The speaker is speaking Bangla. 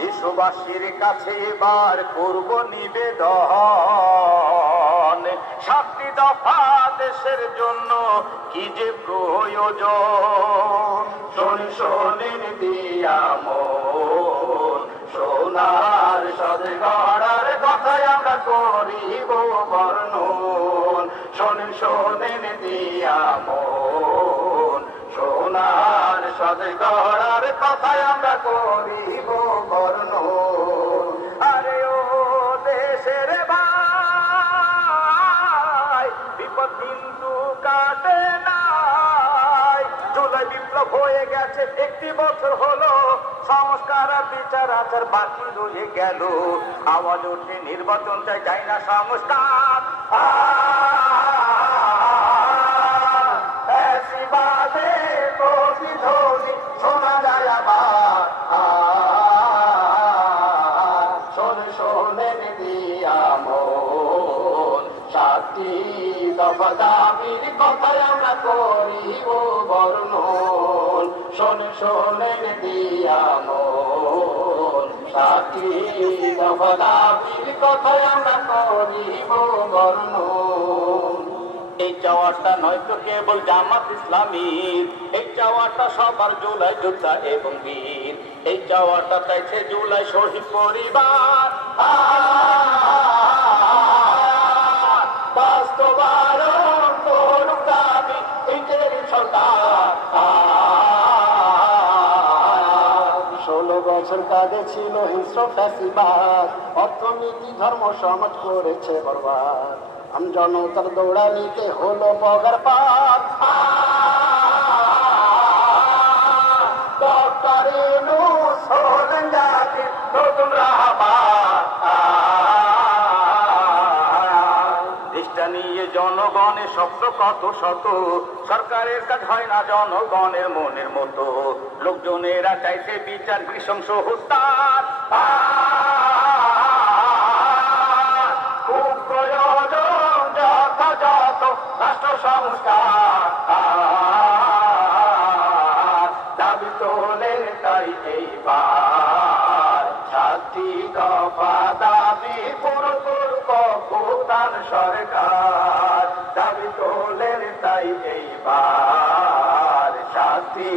দেশবাসীর কাছে এবার করব নিবেদন, 7টি দফা দেশের জন্য কি যে প্রয়োজন। শোনেন দিয়া মন, সোনার সাথে গড়ার কথাই আমরা করিব বর্ণন। শোনেন দিয়া মন, সোনার সাথে গড়ার কথাই আমরা করিব বর্ণন। আরে ও দেশের ভাই, বিপদ কিন্তু কাটে নাই। জুলাই বিপ্লব হয়ে গেছে, 1টি বছর হলো, সংস্কার আর বিচার আচার বাকি রয়ে গেল। আওয়াজ ওঠে নির্বাচন চাই, চাই না সংস্কার। শোনেন দিয়া মন, 7টি দফা দাবির কথাই আমরা করিব বর্ণন। শোনেন দিয়া মন, 7টি দফা দাবির কথাই আমরা করিব বর্ণন। এই চাওয়াটা নয়তো কেবল জামাত ইসলামীর, এই চাওয়াটা সবার জুলাই যোদ্ধা এবং বীর। এই চাওয়াটা চাইছে জুলাই শহীদ পরিবার। বাস্তবায়ন করুক দাবি ইটের সরকার। 16 বছর কাঁধে ছিল হিংস্র ফ্যাসিবাদ, অর্থনীতি ধর্ম সমাজ করেছে বরবাদ। জনতার দৌড়ানিতে হলো পগার পার। দেশটা নিয়ে জনগণের স্বপ্ন কত শত, সরকারের কাজ হয় না জনগণের মনের মতো। লোকজনেরা চাইছে বিচার, নৃশংস হত্যার। খুব প্রয়োজন যথাযথ রাষ্ট্র সংস্কার। দাবি তোলেন তাই এইবার, 7টি দফা দাবি পূরণ করুক ভুটান সরকার। দাবি তোলেন তাই এইবার, 7টি